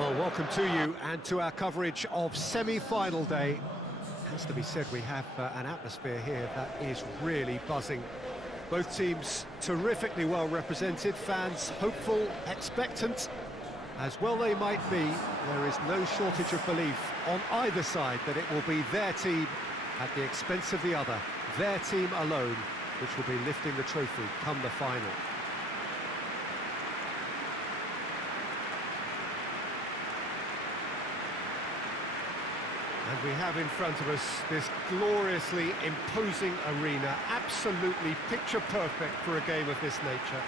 Well, welcome to you and to our coverage of semi-final day. It has to be said, we have an atmosphere here that is really buzzing. Both teams terrifically well represented, fans hopeful, expectant. As well they might be, there is no shortage of belief on either side that it will be their team at the expense of the other, their team alone, which will be lifting the trophy come the final. And we have in front of us this gloriously imposing arena, absolutely picture perfect for a game of this nature.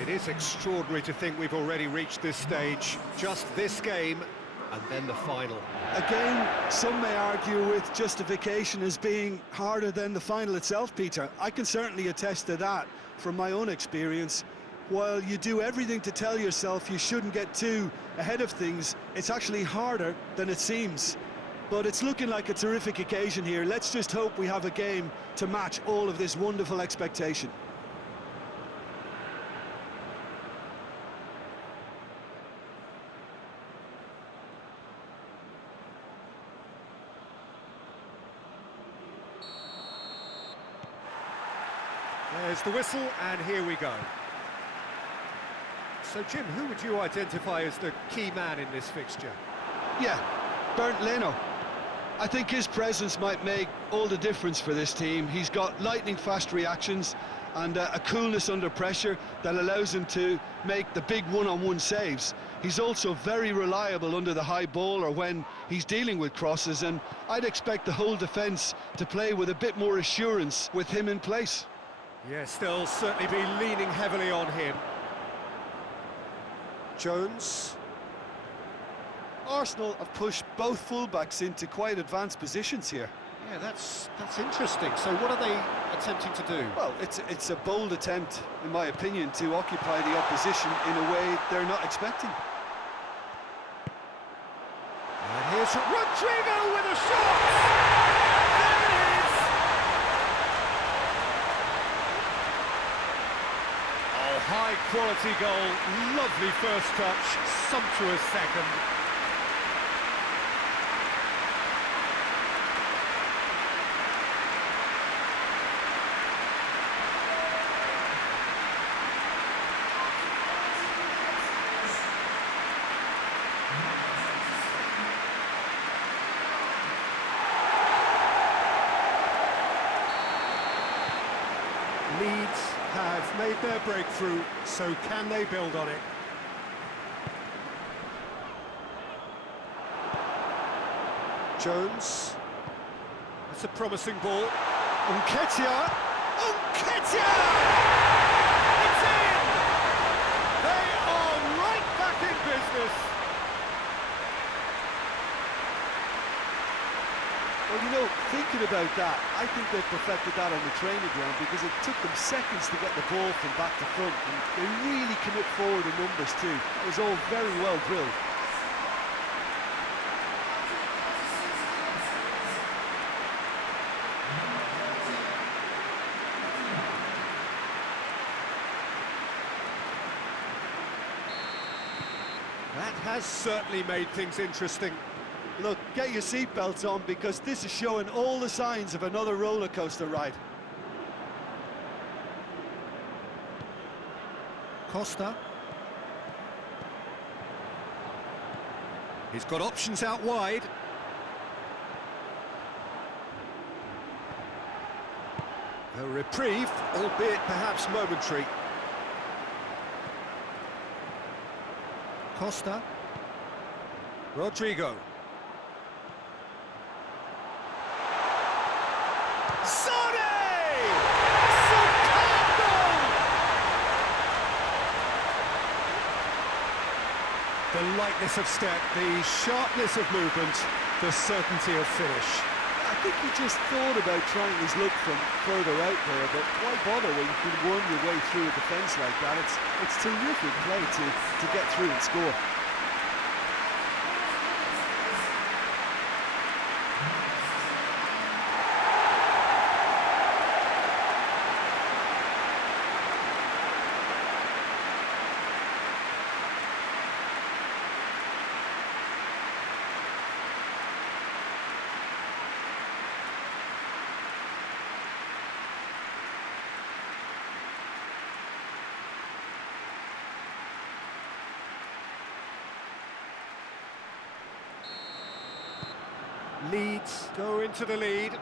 It is extraordinary to think we've already reached this stage, just this game, and then the final. Again, some may argue with justification as being harder than the final itself, Peter. I can certainly attest to that from my own experience. While you do everything to tell yourself you shouldn't get too ahead of things, it's actually harder than it seems. But it's looking like a terrific occasion here. Let's just hope we have a game to match all of this wonderful expectation. There's the whistle, and here we go. So, Jim, who would you identify as the key man in this fixture? Yeah, Bernd Leno. I think his presence might make all the difference for this team. He's got lightning-fast reactions and a coolness under pressure that allows him to make the big one-on-one saves. He's also very reliable under the high ball or when he's dealing with crosses, and I'd expect the whole defence to play with a bit more assurance with him in place. Yes, they'll certainly be leaning heavily on him. Jones. Arsenal have pushed both fullbacks into quite advanced positions here. Yeah, that's interesting. So what are they attempting to do? Well, it's a bold attempt, in my opinion, to occupy the opposition in a way they're not expecting. And here's Rodrigo with a shot! High-quality goal, lovely first touch, sumptuous second. Leeds have made their breakthrough, so can they build on it? Jones. That's a promising ball. Nketiah! Nketiah! It's in! They are right back in business! Well, you know, thinking about that, I think they perfected that on the training ground because it took them seconds to get the ball from back to front, and they really commit forward in numbers too. It was all very well drilled. That has certainly made things interesting. Look, get your seatbelts on because this is showing all the signs of another roller coaster ride. Costa. He's got options out wide. A reprieve, albeit perhaps momentary. Costa. Rodrigo. The lightness of step, the sharpness of movement, the certainty of finish. think he just thought about trying his luck from further out there, but why bother when you can worm your way through a defence like that? It's terrific play to get through and score. Leeds go into the lead.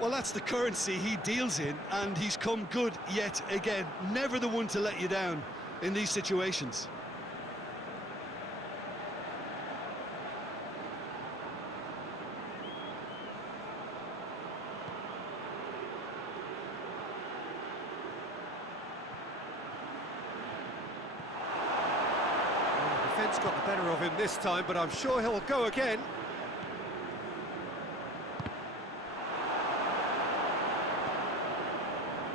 Well, that's the currency he deals in, and he's come good yet again. Never the one to let you down in these situations. The defence got the better of him this time, but I'm sure he'll go again.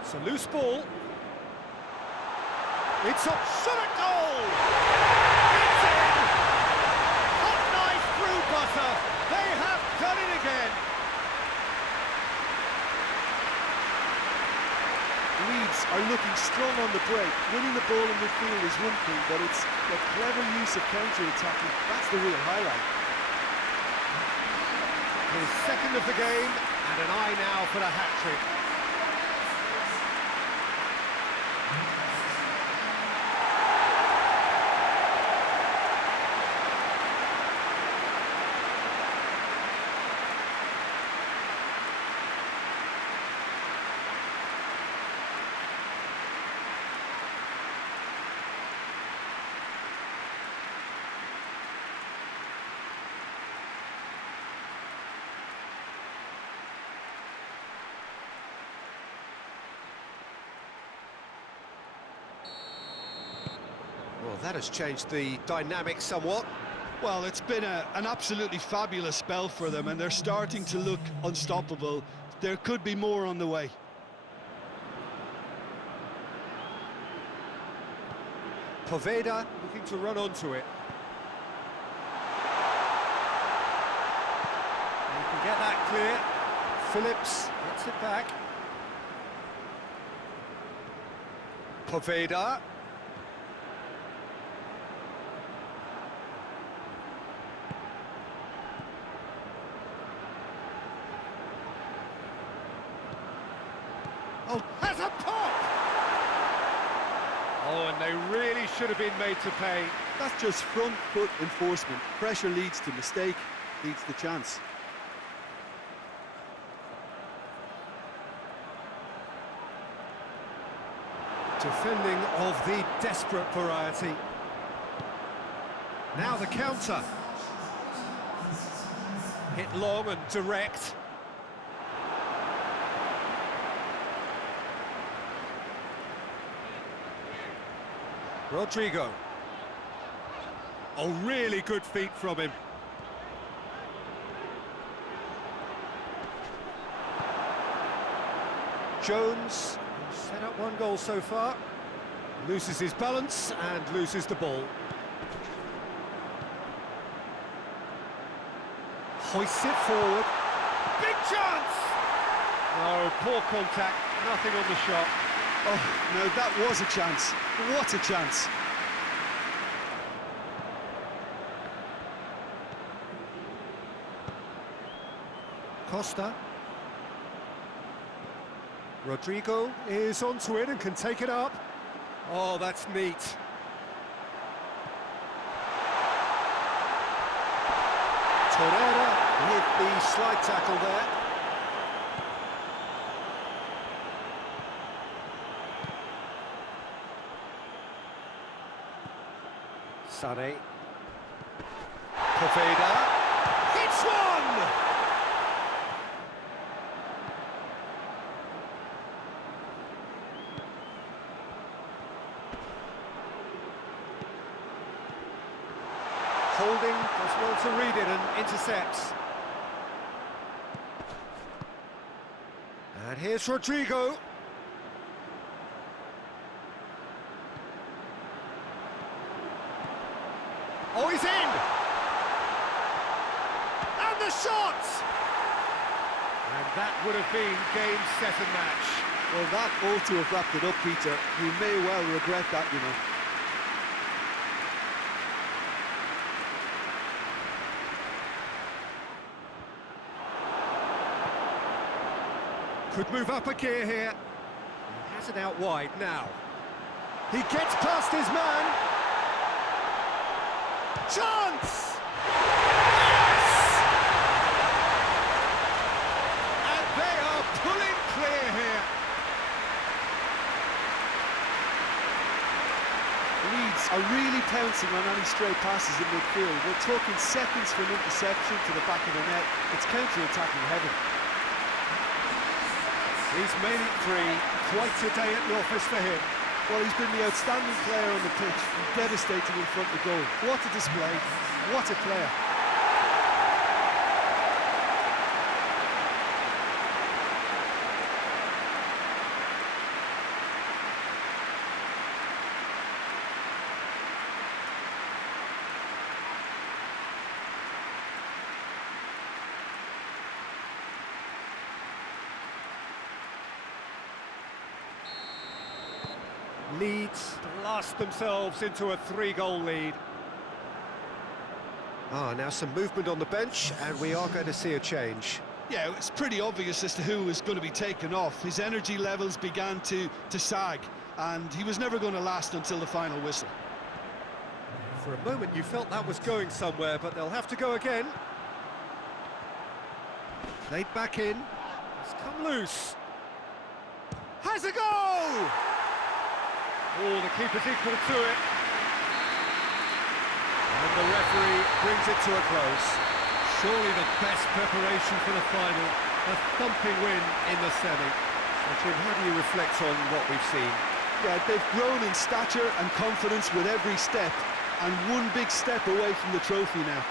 It's a loose ball. It's a shot at goal! It's in! Hot knife through butter. They have done it again. Leeds are looking strong on the break. Winning the ball in midfield is one thing, but it's the clever use of counter-attacking. That's the real highlight. His second of the game, and an eye now for the hat-trick. Well, that has changed the dynamic somewhat. Well, it's been an absolutely fabulous spell for them, and they're starting to look unstoppable. There could be more on the way. Poveda looking to run onto it. He can get that clear. Phillips gets it back. Poveda. Oh, has a pop! Oh, and they really should have been made to pay. That's just front foot enforcement. Pressure leads to mistake, leads to chance. Defending of the desperate variety. Now the counter. Hit long and direct. Rodrigo. Oh, really good feet from him. Jones set up one goal so far. Loses his balance and loses the ball. Hoists it forward. Big chance! Oh, poor contact, nothing on the shot. Oh, no, that was a chance. What a chance. Costa. Rodrigo is onto it and can take it up. Oh, that's neat. Torreira with the slide tackle there. Sane. Poveda. Hits one! Holding does well to read it and intercepts. And here's Rodrigo. Oh, he's in! And the shot! And that would have been game, set and match. Well, that ought to have wrapped it up, Peter. You may well regret that, you know. Could move up a gear here. He has it out wide now. He gets past his man. Chance! Yes! And they are pulling clear here. Leeds are really pouncing on any stray passes in midfield. We're talking seconds from interception to the back of the net. It's counter-attacking heaven. He's made it three. Quite a day at the office for him. Well, he's been the outstanding player on the pitch and devastating in front of goal. What a display, what a player. Leeds blast themselves into a 3-goal lead. Now some movement on the bench, and we are going to see a change. Yeah, it's pretty obvious as to who was going to be taken off. His energy levels began to sag, and he was never going to last until the final whistle. For a moment you felt that was going somewhere, but they'll have to go again. Played back in. It's come loose. Has a goal! Oh, the keeper's equal to it. And the referee brings it to a close. Surely the best preparation for the final. A thumping win in the semi. So, Jim, how do you reflect on what we've seen? Yeah, they've grown in stature and confidence with every step, and one big step away from the trophy now.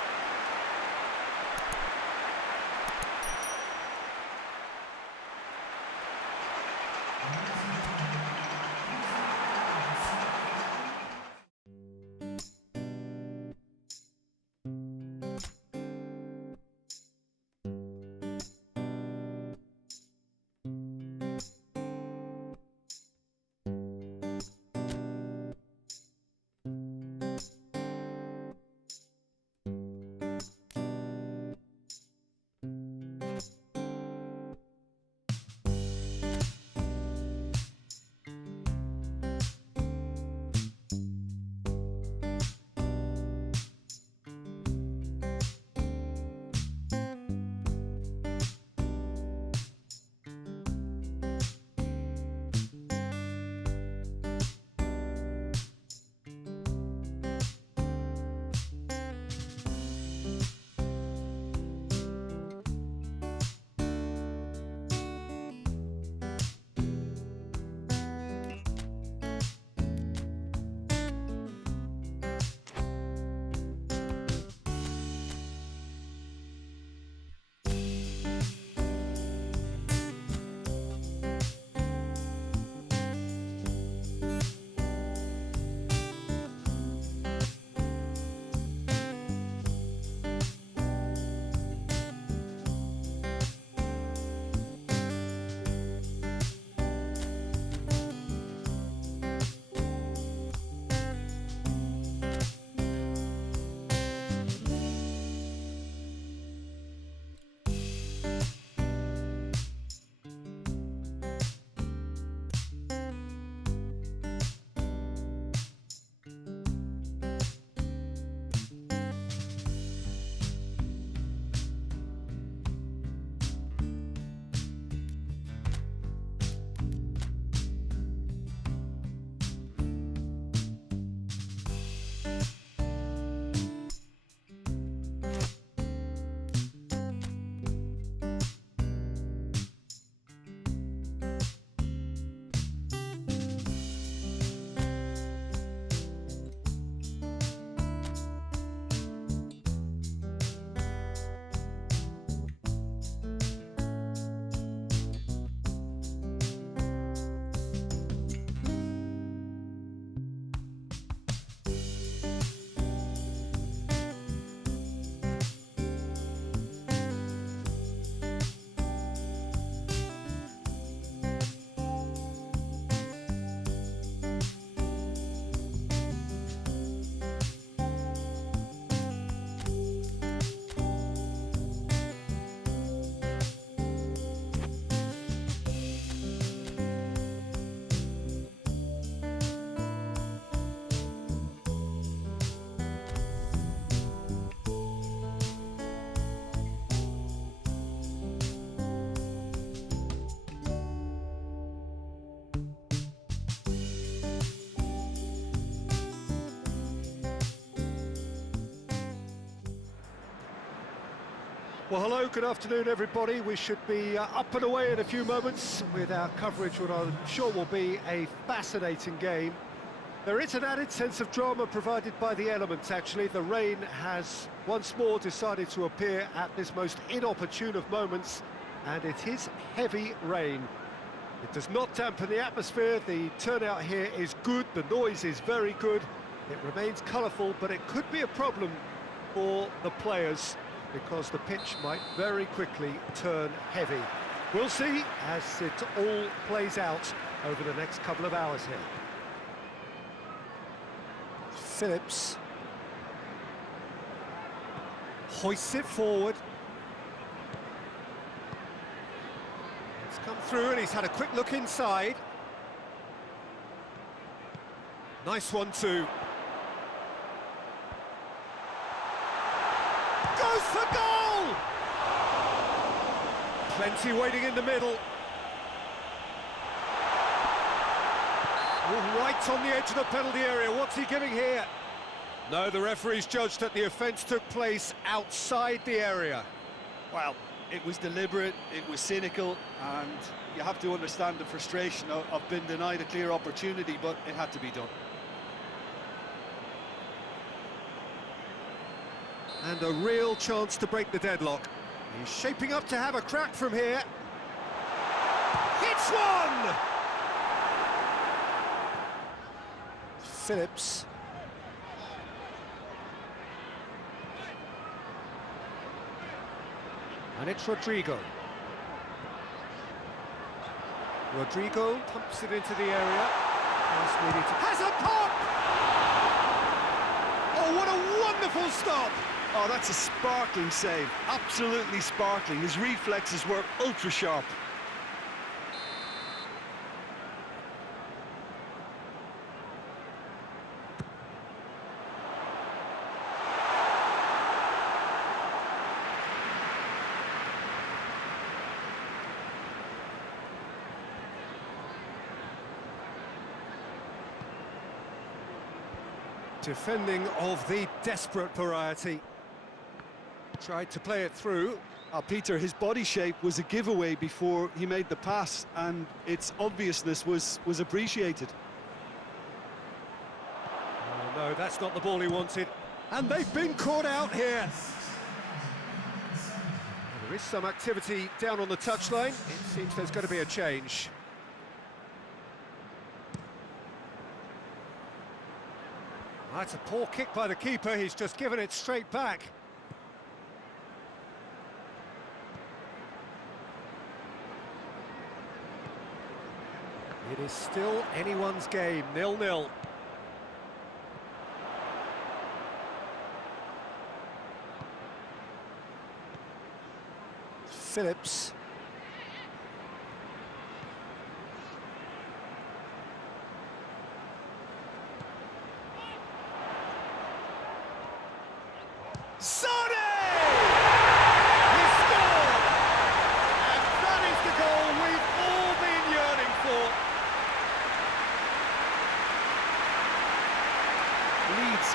Well, hello, good afternoon, everybody. We should be up and away in a few moments with our coverage, what I'm sure will be a fascinating game. There is an added sense of drama provided by the elements, actually. The rain has once more decided to appear at this most inopportune of moments, and it is heavy rain. It does not dampen the atmosphere, the turnout here is good, the noise is very good, it remains colourful, but it could be a problem for the players, because the pitch might very quickly turn heavy. We'll see as it all plays out over the next couple of hours here. Phillips hoists it forward. It's come through and he's had a quick look inside. Nice one too. Goes for goal! Plenty waiting in the middle. Right on the edge of the penalty area. What's he giving here? No, the referee's judged that the offence took place outside the area. Well, it was deliberate, it was cynical, and you have to understand the frustration of being denied a clear opportunity, but it had to be done. And a real chance to break the deadlock. He's shaping up to have a crack from here. Hits one! Phillips. And it's Rodrigo. Rodrigo pumps it into the area. Has a pop! Oh, what a wonderful stop! Oh, that's a sparkling save, absolutely sparkling. His reflexes were ultra sharp. Defending of the desperate variety. Tried to play it through. Peter, his body shape was a giveaway before he made the pass, and its obviousness was appreciated. Oh, no, that's not the ball he wanted. And they've been caught out here. Well, there is some activity down on the touchline. It seems there's going to be a change. That's a poor kick by the keeper. He's just given it straight back. It is still anyone's game, 0-0. Phillips.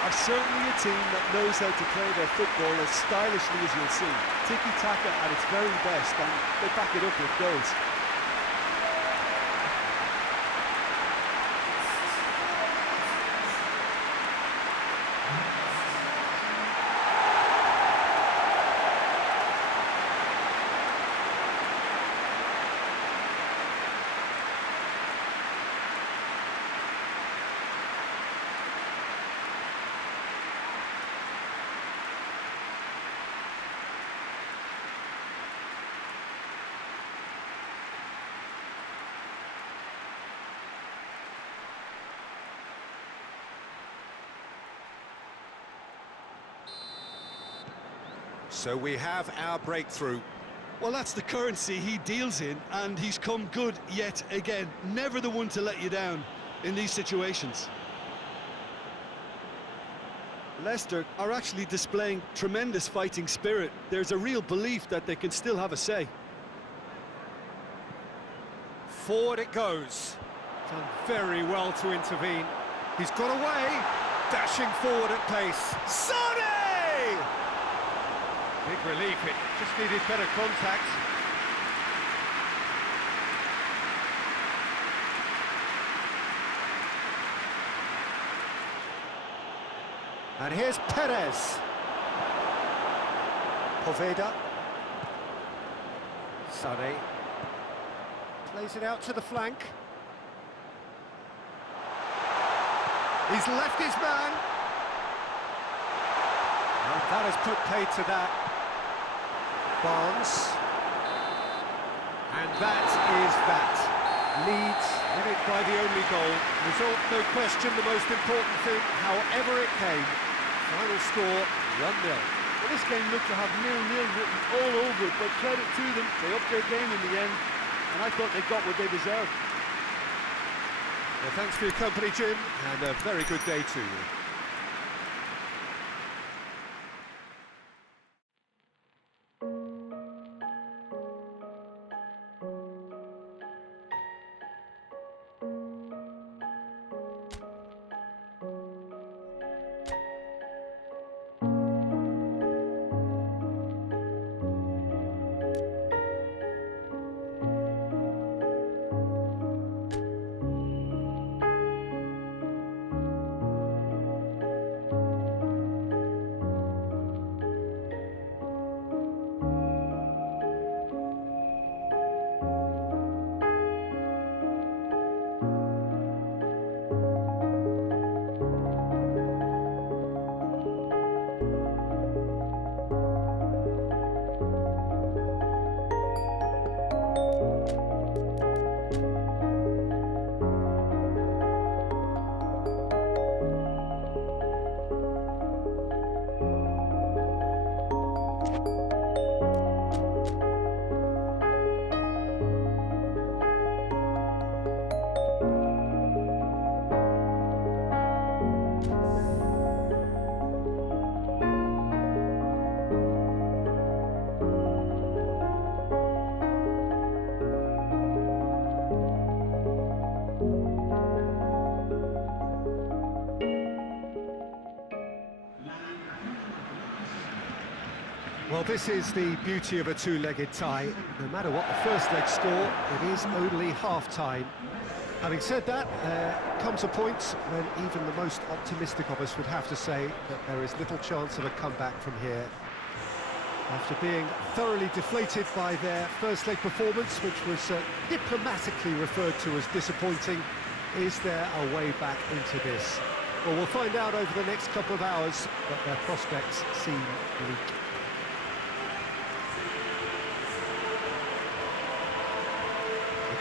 Are certainly a team that knows how to play their football as stylishly as you'll see. Tiki-taka at its very best, and they back it up with goals. So we have our breakthrough. Well, that's the currency he deals in, and he's come good yet again. Never the one to let you down in these situations. Leicester are actually displaying tremendous fighting spirit. There's a real belief that they can still have a say. Forward it goes. Done very well to intervene. He's got away. Dashing forward at pace. Sonny! Big relief, it just needed better contact. And here's Perez. Poveda. Sane. Plays it out to the flank. He's left his man. And that has put paid to that. Barnes. And that is that. Leeds win it by the only goal. Result, no question, the most important thing, however it came. Final score, 1-0. Well, this game looked to have 0-0 written all over it, but credit to them, they upped their game in the end, and I thought they got what they deserved. Well, thanks for your company, Jim, and a very good day to you. Well, this is the beauty of a two-legged tie. No matter what the first leg score, it is only half-time. Having said that, there comes a point when even the most optimistic of us would have to say that there is little chance of a comeback from here. After being thoroughly deflated by their first leg performance, which was diplomatically referred to as disappointing, is there a way back into this? Well, we'll find out over the next couple of hours, but their prospects seem bleak.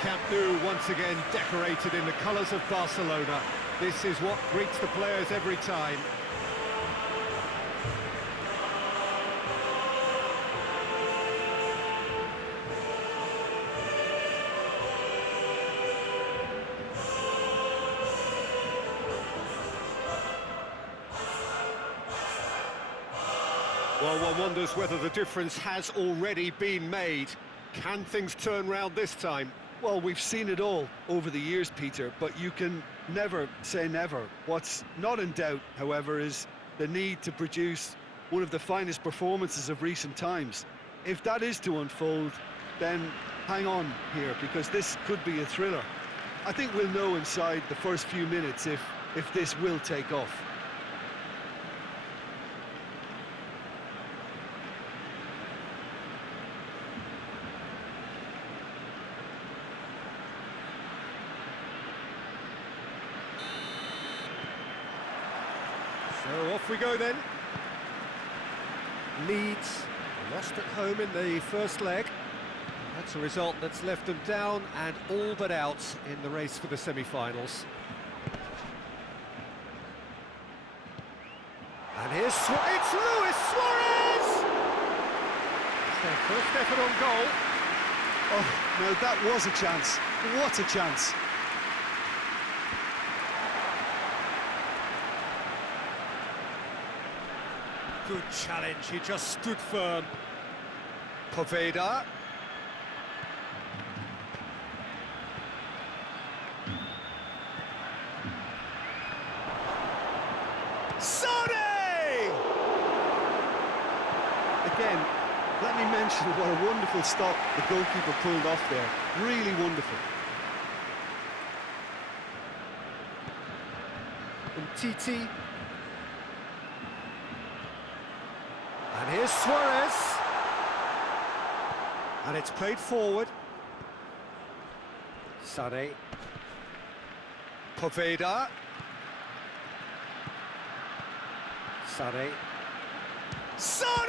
Camp Nou once again decorated in the colours of Barcelona. This is what greets the players every time. Well, one wonders whether the difference has already been made. Can things turn round this time? Well, we've seen it all over the years, Peter, but you can never say never. What's not in doubt, however, is the need to produce one of the finest performances of recent times. If that is to unfold, then hang on here, because this could be a thriller. I think we'll know inside the first few minutes if this will take off. So off we go then. Leeds lost at home in the first leg. That's a result that's left them down and all but out in the race for the semi-finals. And here's it's Luis Suarez! It's their first effort on goal. Oh, no, that was a chance. What a chance. Good challenge, he just stood firm. Poveda. Sane! Again, Let me mention what a wonderful stop the goalkeeper pulled off there. Really wonderful. Titi. And here's Suarez. And it's played forward. Sane. Poveda. Sane. Sane!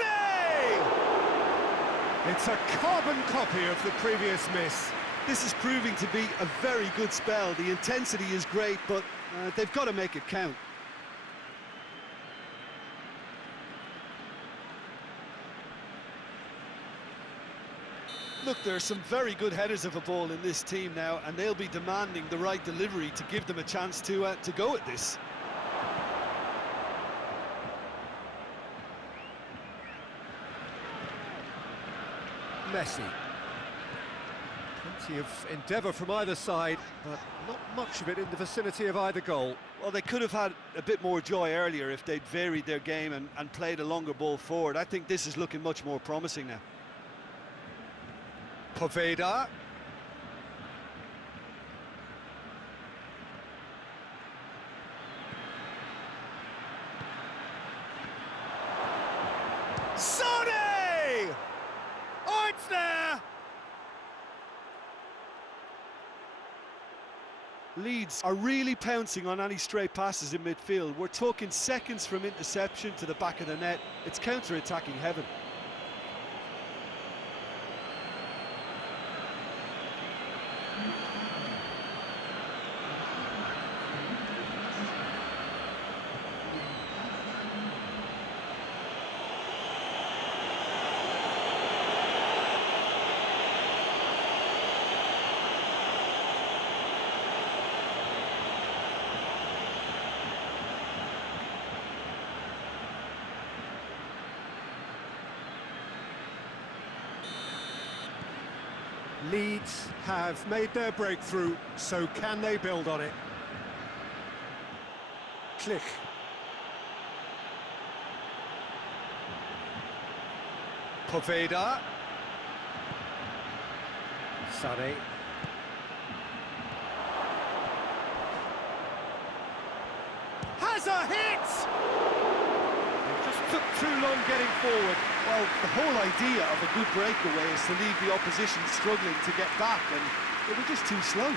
It's a carbon copy of the previous miss. This is proving to be a very good spell. The intensity is great, but they've got to make it count. Look, there are some very good headers of a ball in this team now, and they'll be demanding the right delivery to give them a chance to go at this. Messi. Plenty of endeavour from either side, but not much of it in the vicinity of either goal. Well, they could have had a bit more joy earlier if they'd varied their game and played a longer ball forward. I think this is looking much more promising now. Poveda. Sane! Oh, it's there! Leeds are really pouncing on any stray passes in midfield. We're talking seconds from interception to the back of the net. It's counter-attacking heaven. Leeds have made their breakthrough, so can they build on it? Click. Poveda. Sane. Has a hit! It just took too long getting forward. Well, the whole idea of a good breakaway is to leave the opposition struggling to get back, and they were just too slow.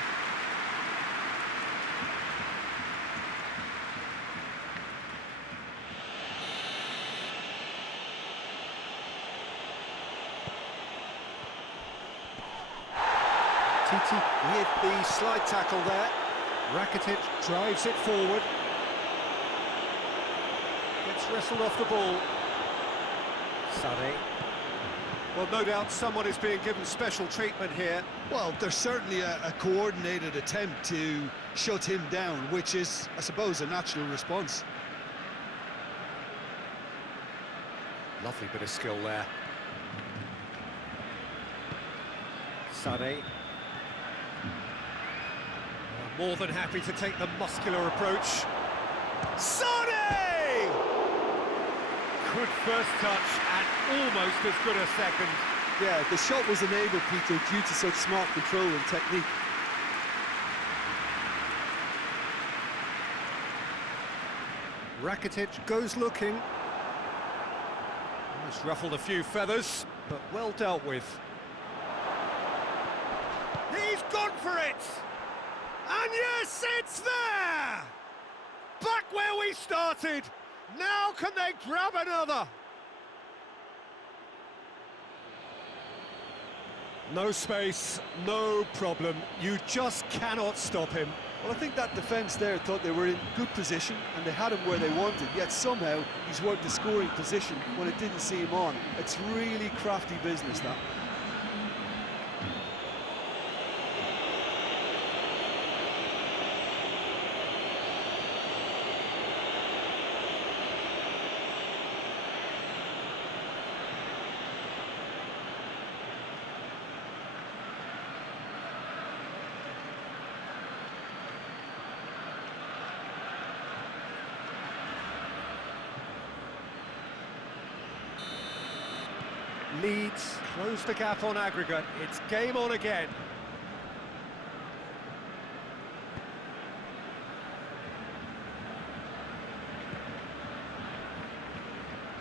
Titi with the slide tackle there. Rakitic drives it forward. Gets wrestled off the ball. Sane. Well, no doubt someone is being given special treatment here. Well, there's certainly a coordinated attempt to shut him down, which is, I suppose, a natural response. Lovely bit of skill there. Sane. More than happy to take the muscular approach. Sane! Good first touch and almost as good a second. Yeah, the shot was enabled, Peter, due to such smart control and technique. Rakitic goes looking. Almost ruffled a few feathers, but well dealt with. He's gone for it! And yes, it's there! Back where we started! Now can they grab another? No space, no problem. You just cannot stop him. Well, I think that defence there thought they were in good position and they had him where they wanted, yet somehow he's worked the scoring position when it didn't see him on. It's really crafty business, that. Leeds close the gap on aggregate. It's game on again.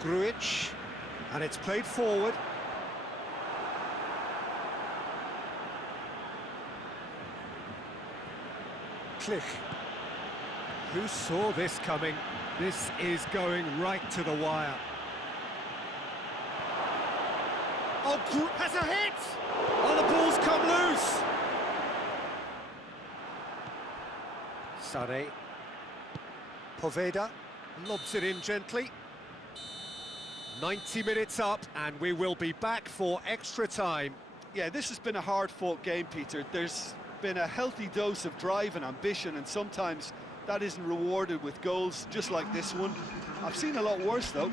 Grujic, and it's played forward. Klich. Who saw this coming? This is going right to the wire. Oh, has a hit! Oh, the ball's come loose! Sade. Poveda lobs it in gently. 90 minutes up, and we will be back for extra time. Yeah, this has been a hard-fought game, Peter. There's been a healthy dose of drive and ambition, and sometimes that isn't rewarded with goals, just like this one. I've seen a lot worse, though.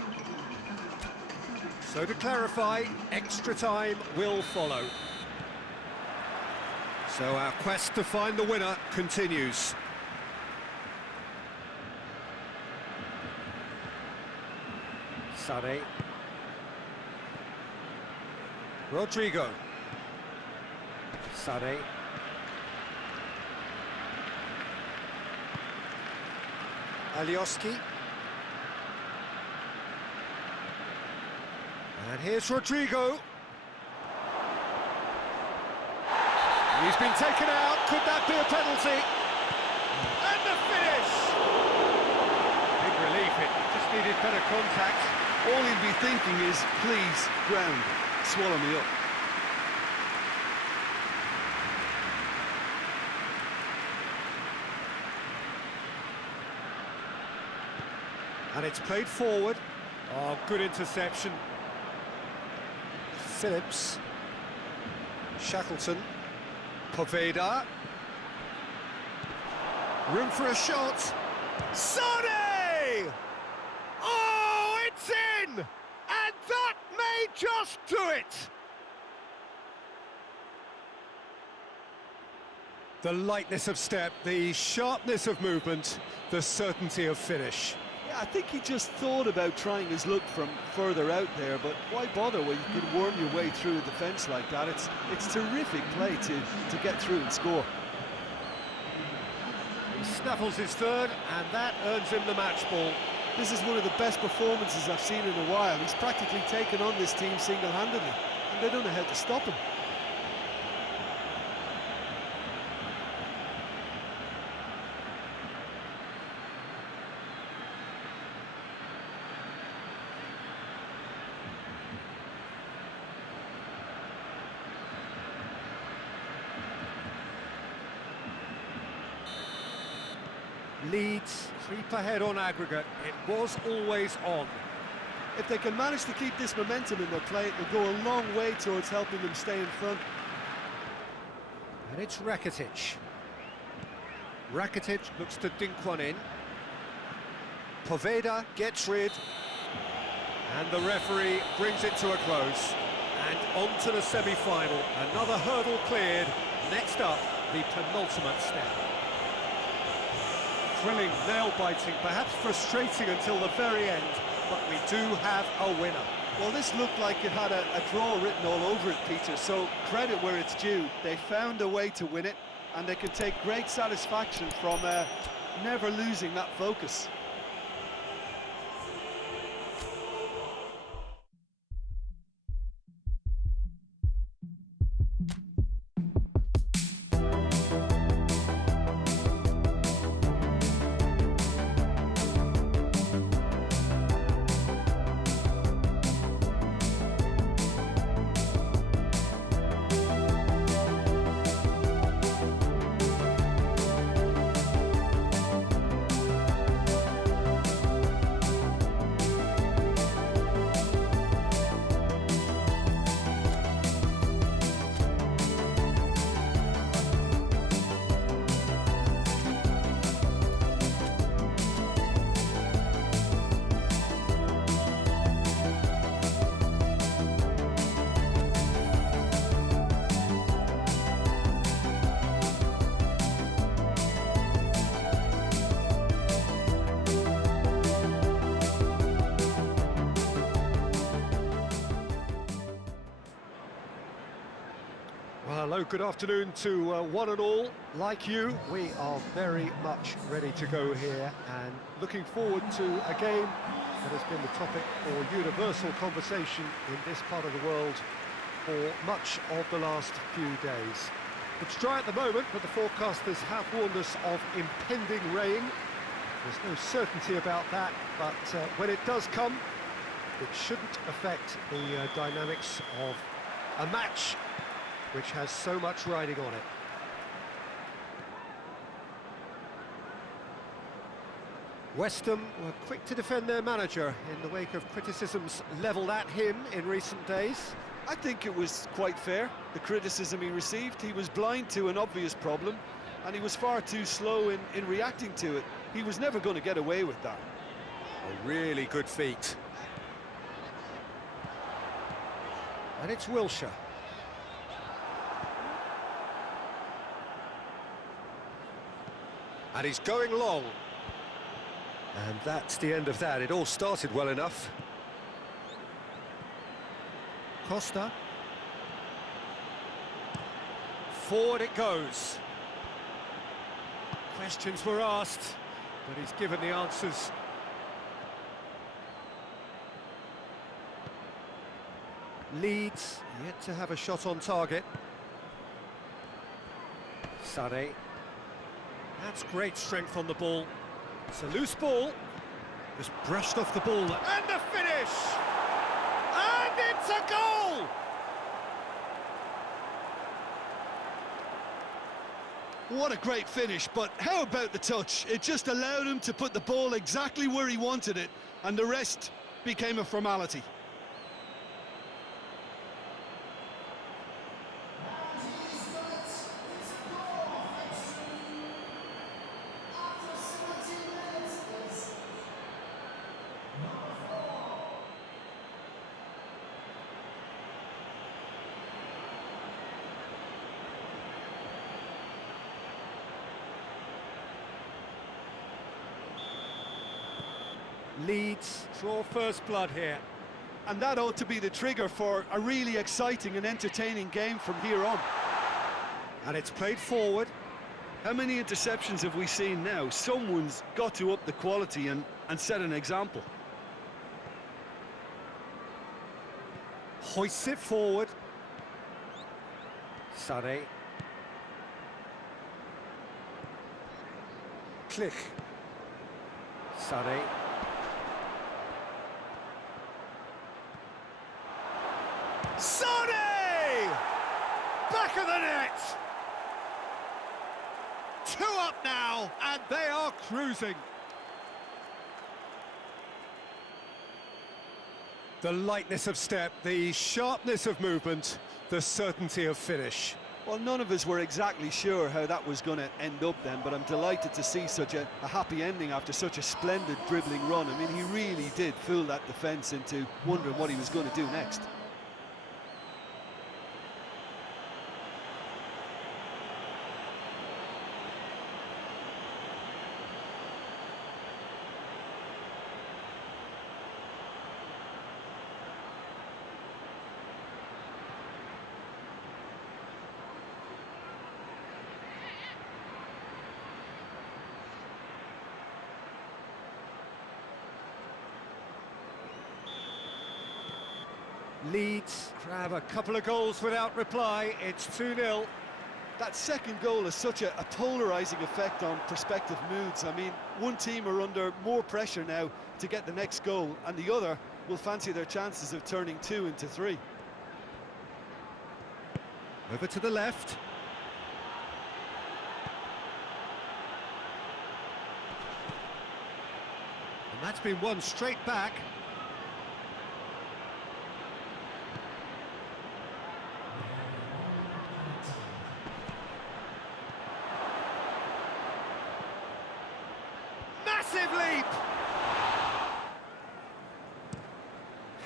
So to clarify, extra time will follow. So our quest to find the winner continues. Sade. Rodrigo. Sade. Alioski. And here's Rodrigo. He's been taken out. Could that be a penalty? And the finish! Big relief, it just needed better contact. All he'd be thinking is, please, ground, swallow me up. And it's played forward. Oh, good interception. Phillips. Shackleton. Poveda. Room for a shot. Sade! Oh, it's in! And that may just do it! The lightness of step, the sharpness of movement, the certainty of finish. Yeah, I think he just thought about trying his luck from further out there, but why bother when you can worm your way through a defence like that? It's terrific play to get through and score. He snaffles his third, and that earns him the match ball. This is one of the best performances I've seen in a while. He's practically taken on this team single-handedly, and they don't know how to stop him. Leeds creep ahead on aggregate. It was always on. If they can manage to keep this momentum in their play, it will go a long way towards helping them stay in front. And it's Rakitic. Rakitic looks to dink one in. Poveda gets rid. And the referee brings it to a close. And on to the semi-final. Another hurdle cleared. Next up, the penultimate step. Thrilling, nail-biting, perhaps frustrating until the very end, but we do have a winner. Well, this looked like it had a draw written all over it, Peter, so credit where it's due. They found a way to win it, and they can take great satisfaction from never losing that focus. Well, hello, good afternoon to one and all. Like you, we are very much ready to go here and looking forward to a game that has been the topic for universal conversation in this part of the world for much of the last few days. It's dry at the moment, but the forecasters have warned us of impending rain. There's no certainty about that, but when it does come, it shouldn't affect the dynamics of a match which has so much riding on it. West Ham were quick to defend their manager in the wake of criticisms levelled at him in recent days. I think it was quite fair, the criticism he received. He was blind to an obvious problem, and he was far too slow in reacting to it. He was never going to get away with that. A really good feat. And it's Wilshere. And he's going long. And that's the end of that. It all started well enough. Costa. Forward it goes. Questions were asked, but he's given the answers. Leeds yet to have a shot on target. Sané. That's great strength on the ball. It's a loose ball. Just brushed off the ball. And the finish! And it's a goal! What a great finish, but how about the touch? It just allowed him to put the ball exactly where he wanted it, and the rest became a formality. Leeds draw first blood here. And that ought to be the trigger for a really exciting and entertaining game from here on. And it's played forward. How many interceptions have we seen now? Someone's got to up the quality and set an example. Hoists it forward. Sané. Click. Sané. Sané! Back of the net! 2 up now, and they are cruising. The lightness of step, the sharpness of movement, the certainty of finish. Well, none of us were exactly sure how that was going to end up then, but I'm delighted to see such a happy ending after such a splendid dribbling run. I mean, he really did fool that defence into wondering what he was going to do next. Leeds grab a couple of goals without reply. It's 2-0. That second goal has such a polarising effect on prospective moods. I mean, one team are under more pressure now to get the next goal, and the other will fancy their chances of turning 2 into 3. Over to the left. And that's been won straight back. Massive leap!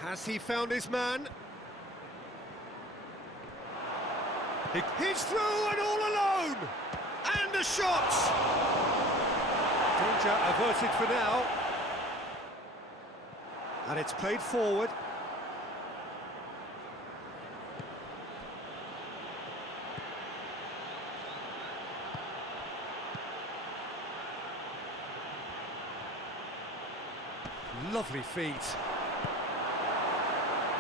Has he found his man? He's through and all alone! And a shot! Danger averted for now. And it's played forward. Lovely feet.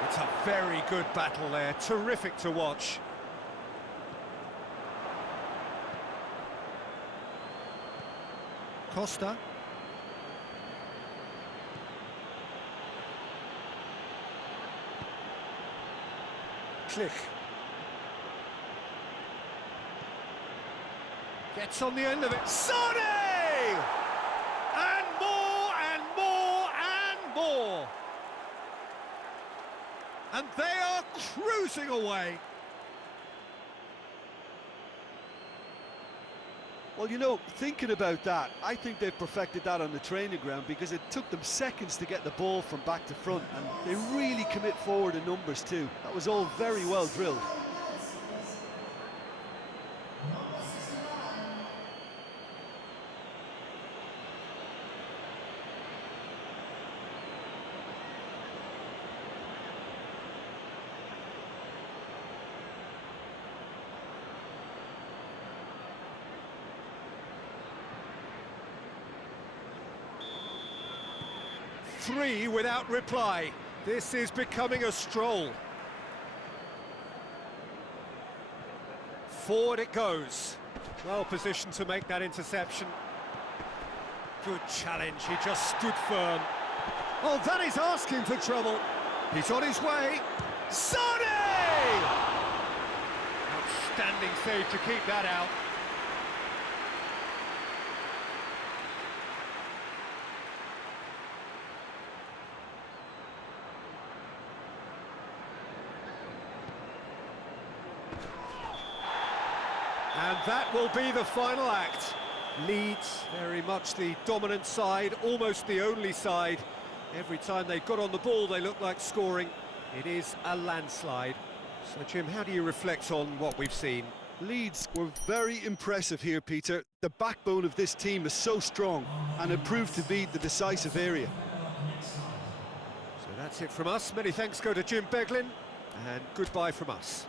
It's a very good battle there, terrific to watch. Costa. Klich. Gets on the end of it. Sonny! And more, and more, and more. And they are cruising away. Well, you know, thinking about that, I think they've perfected that on the training ground because it took them seconds to get the ball from back to front, and they really commit forward in numbers too. That was all very well drilled. Three without reply. This is becoming a stroll. Forward it goes. Well positioned to make that interception. Good challenge, he just stood firm. Oh, that is asking for trouble. He's on his way. Sonny! Outstanding save to keep that out. And that will be the final act. Leeds, very much the dominant side, almost the only side. Every time they got on the ball, they looked like scoring. It is a landslide. So, Jim, how do you reflect on what we've seen? Leeds were very impressive here, Peter. The backbone of this team is so strong, and it proved to be the decisive area. So that's it from us. Many thanks go to Jim Beglin, and goodbye from us.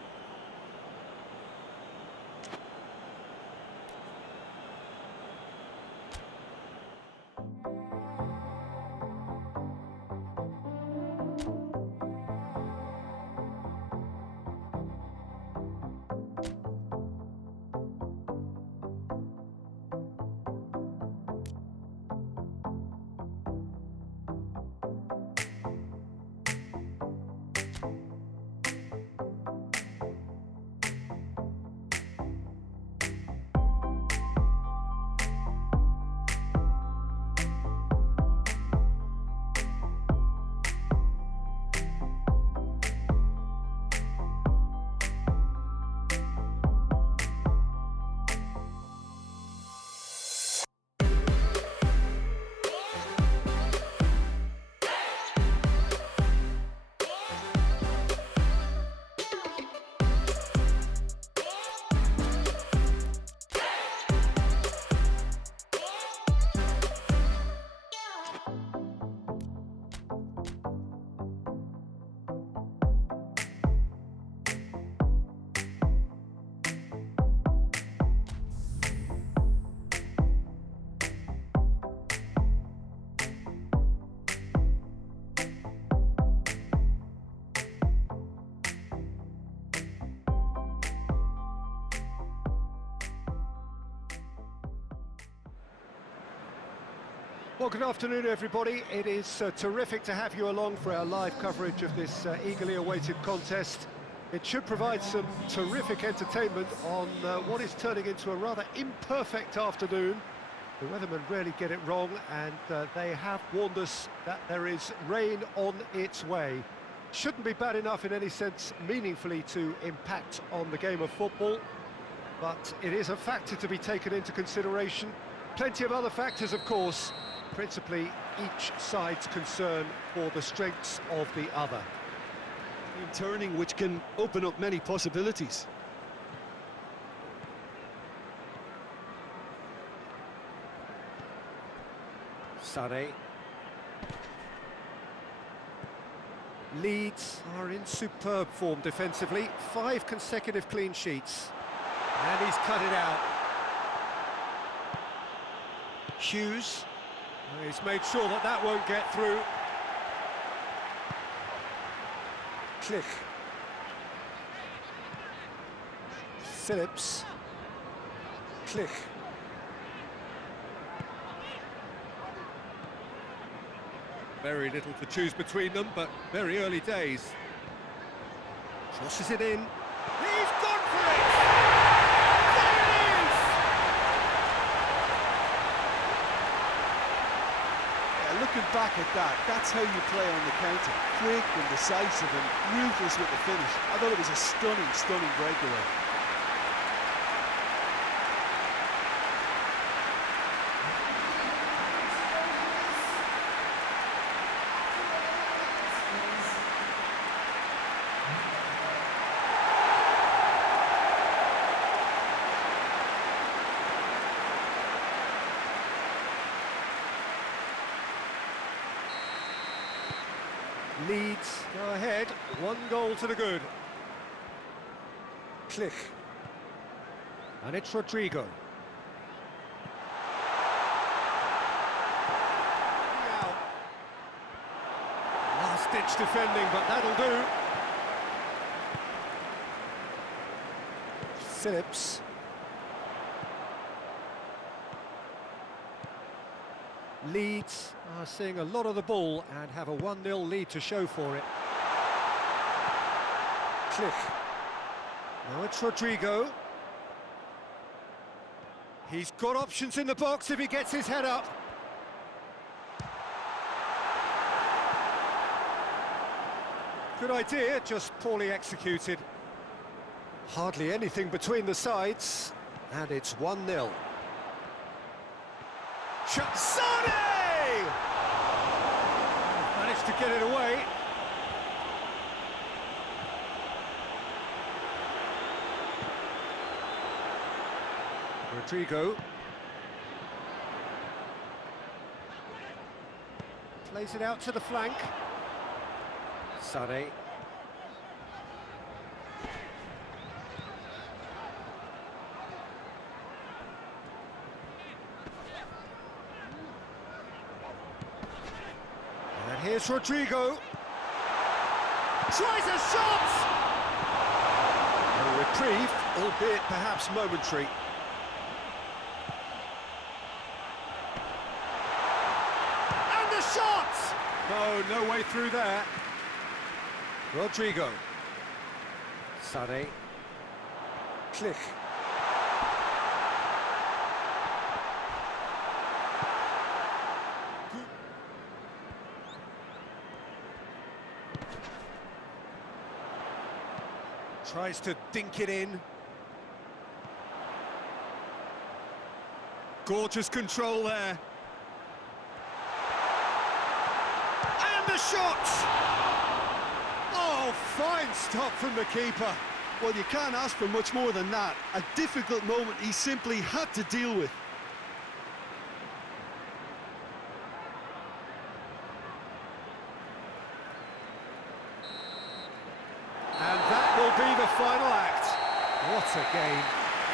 Well, good afternoon, everybody. It is terrific to have you along for our live coverage of this eagerly awaited contest. It should provide some terrific entertainment on what is turning into a rather imperfect afternoon. The weathermen rarely get it wrong, and they have warned us that there is rain on its way. Shouldn't be bad enough in any sense meaningfully to impact on the game of football, but it is a factor to be taken into consideration. Plenty of other factors, of course, principally each side's concern for the strengths of the other. In turning, which can open up many possibilities. Sane. Leeds are in superb form defensively. 5 consecutive clean sheets. And he's cut it out. Hughes. He's made sure that that won't get through. Click. Phillips. Click. Very little to choose between them, but very early days. Crosses it in. He's gone for it! There it is! Yeah, looking back at that, that's how you play on the counter. Quick and decisive and ruthless with the finish. I thought it was a stunning, stunning breakaway. Leeds go ahead, 1 goal to the good. Click. And it's Rodrigo. Now. Last-ditch defending, but that'll do. Phillips. Leeds are seeing a lot of the ball and have a 1-0 lead to show for it. Click. Now it's Rodrigo. He's got options in the box if he gets his head up. Good idea, just poorly executed. Hardly anything between the sides, and it's 1-0. Sane! Managed to get it away. Rodrigo. Plays it out to the flank. Sane. And here's Rodrigo. Tries a shot! A reprieve, albeit perhaps momentary. And the shot! No way through there. Rodrigo. Sane. Click. Tries to dink it in. Gorgeous control there. And the shot! Oh, fine stop from the keeper. Well, you can't ask for much more than that. A difficult moment he simply had to deal with. And that will be the final act. What a game.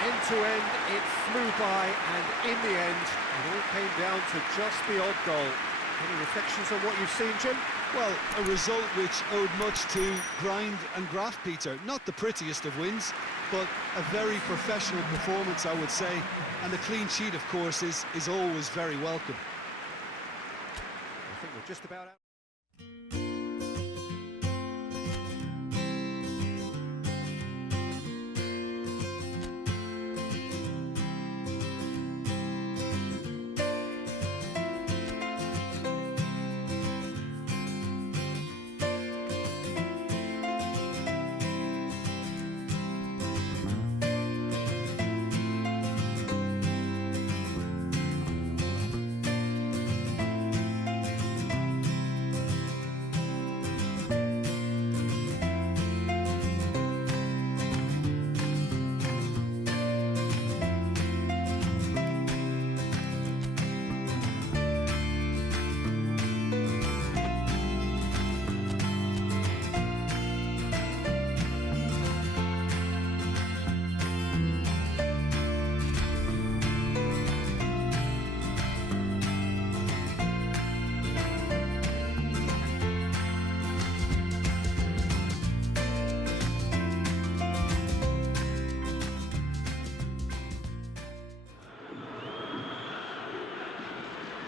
End to end, it flew by, and in the end, it all came down to just the odd goal. Any reflections on what you've seen, Jim? Well, a result which owed much to grind and graft, Peter. Not the prettiest of wins, but a very professional performance, I would say. And a clean sheet, of course, is always very welcome. I think we're just about out.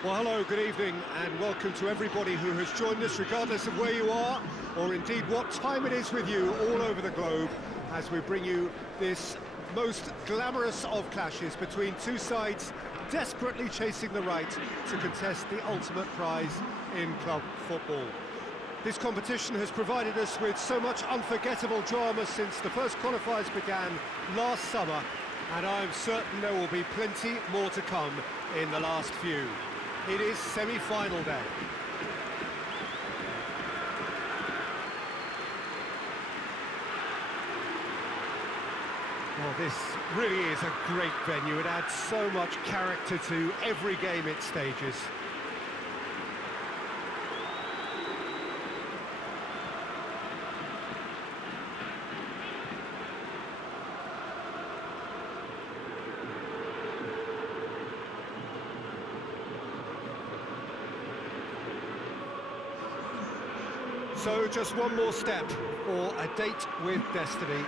Well, hello, good evening, and welcome to everybody who has joined us, regardless of where you are, or indeed what time it is with you all over the globe, as we bring you this most glamorous of clashes between two sides desperately chasing the right to contest the ultimate prize in club football. This competition has provided us with so much unforgettable drama since the first qualifiers began last summer, and I'm certain there will be plenty more to come in the last few. It is semi-final day. Well, this really is a great venue. It adds so much character to every game it stages. So just one more step for a date with destiny.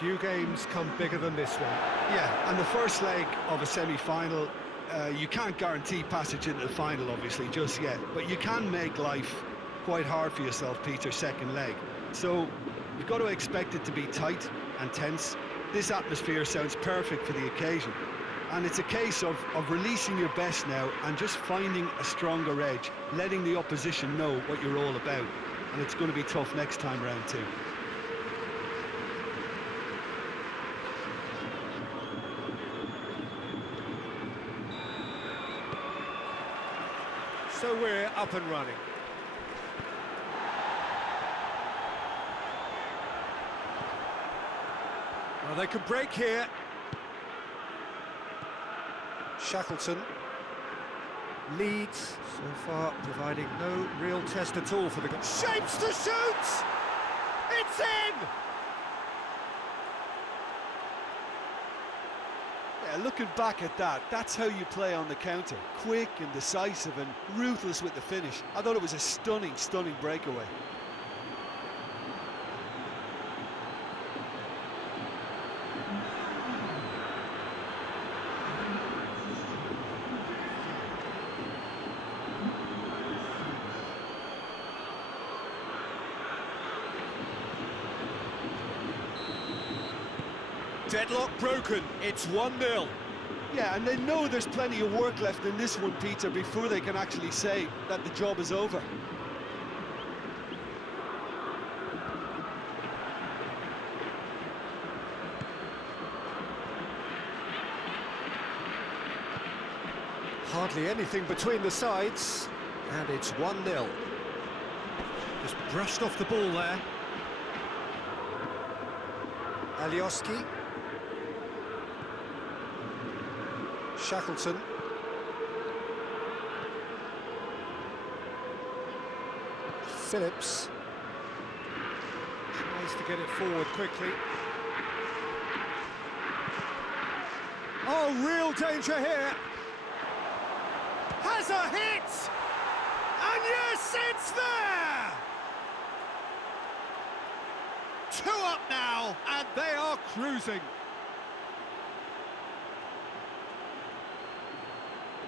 Few games come bigger than this one. Yeah, and the first leg of a semi-final, you can't guarantee passage into the final, obviously, just yet. But you can make life quite hard for yourself, Peter, second leg. So you've got to expect it to be tight and tense. This atmosphere sounds perfect for the occasion. And it's a case of releasing your best now and just finding a stronger edge, letting the opposition know what you're all about. And it's going to be tough next time round too. So we're up and running. Well, they could break here. Shackleton leads, so far providing no real test at all for the... Shapes to shoot! It's in! Yeah, looking back at that, that's how you play on the counter. Quick and decisive and ruthless with the finish. I thought it was a stunning, stunning breakaway. Deadlock broken, it's 1-0. Yeah, and they know there's plenty of work left in this one, Peter, before they can actually say that the job is over. Hardly anything between the sides, and it's 1-0. Just brushed off the ball there. Alioski. Shackleton. Phillips tries to get it forward quickly. Oh, real danger here. Has a hit! And yes, it's there! 2 up now, and they are cruising.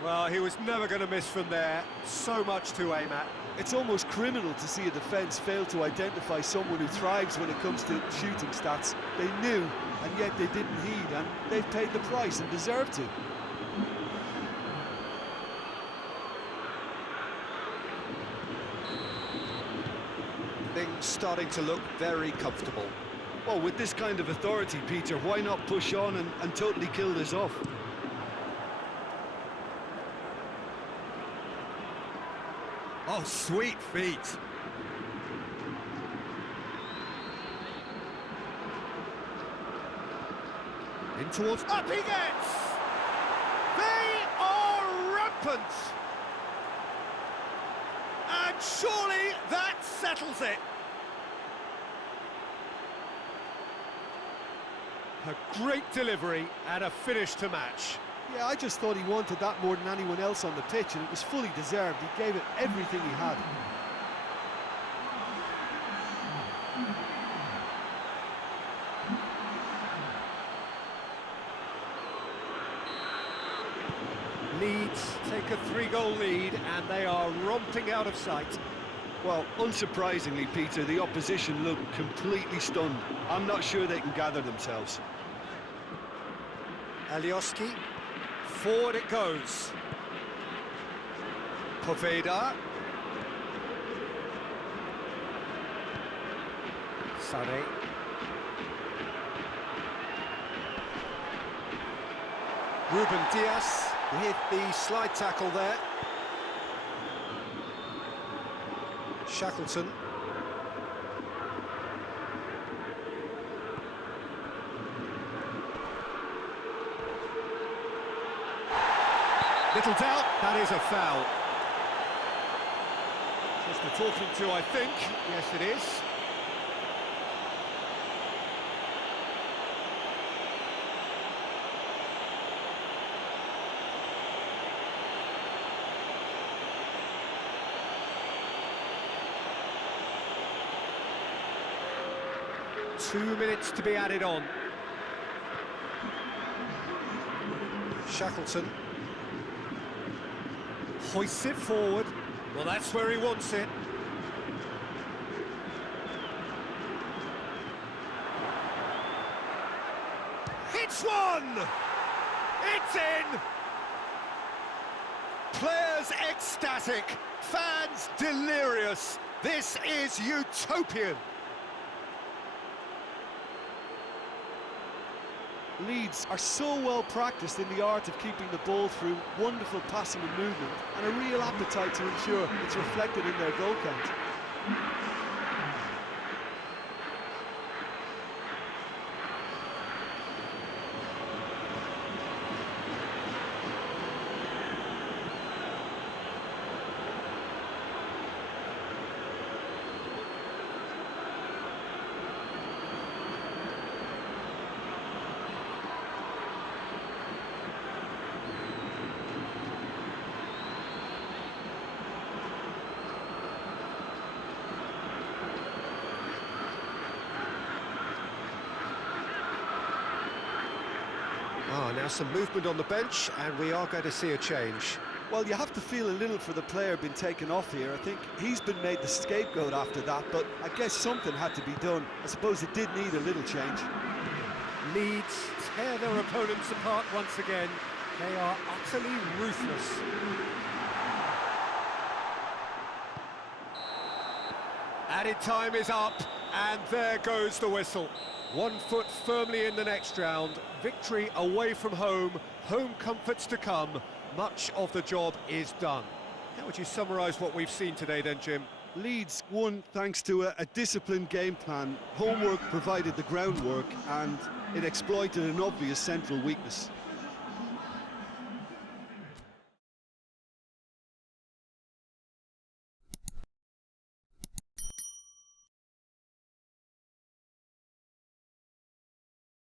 Well, he was never going to miss from there. So much to aim at. It's almost criminal to see a defence fail to identify someone who thrives when it comes to shooting stats. They knew, and yet they didn't heed, and they've paid the price and deserve to. Things starting to look very comfortable. Well, with this kind of authority, Peter, why not push on and totally kill this off? Oh, sweet feet. In towards... Up he gets! They are rampant! And surely that settles it. A great delivery and a finish to match. Yeah, I just thought he wanted that more than anyone else on the pitch, and it was fully deserved. He gave it everything he had. Leeds take a 3-goal lead, and they are romping out of sight. Well, unsurprisingly, Peter, the opposition look completely stunned. I'm not sure they can gather themselves. Alioski, forward it goes. Poveda. Sané. Ruben Diaz with the slide tackle there. Shackleton. Little doubt, that is a foul. Just a talking to, I think. Yes, it is. Two minutes to be added on. Shackleton hoists it forward. Well, that's where he wants it. It's one! It's in! Players ecstatic, fans delirious. This is utopian. Leeds are so well practiced in the art of keeping the ball through wonderful passing and movement, and a real appetite to ensure it's reflected in their goal count. Now some movement on the bench, and we are going to see a change. Well, you have to feel a little for the player being taken off here. I think he's been made the scapegoat after that, but I guess something had to be done. I suppose it did need a little change. Leeds tear their opponents apart once again. They are utterly ruthless. Added time is up, and there goes the whistle. 1 foot firmly in the next round. Victory away from home. Home comforts to come. Much of the job is done. How would you summarise what we've seen today then, Jim? Leeds won thanks to a disciplined game plan. Homework provided the groundwork, and it exploited an obvious central weakness.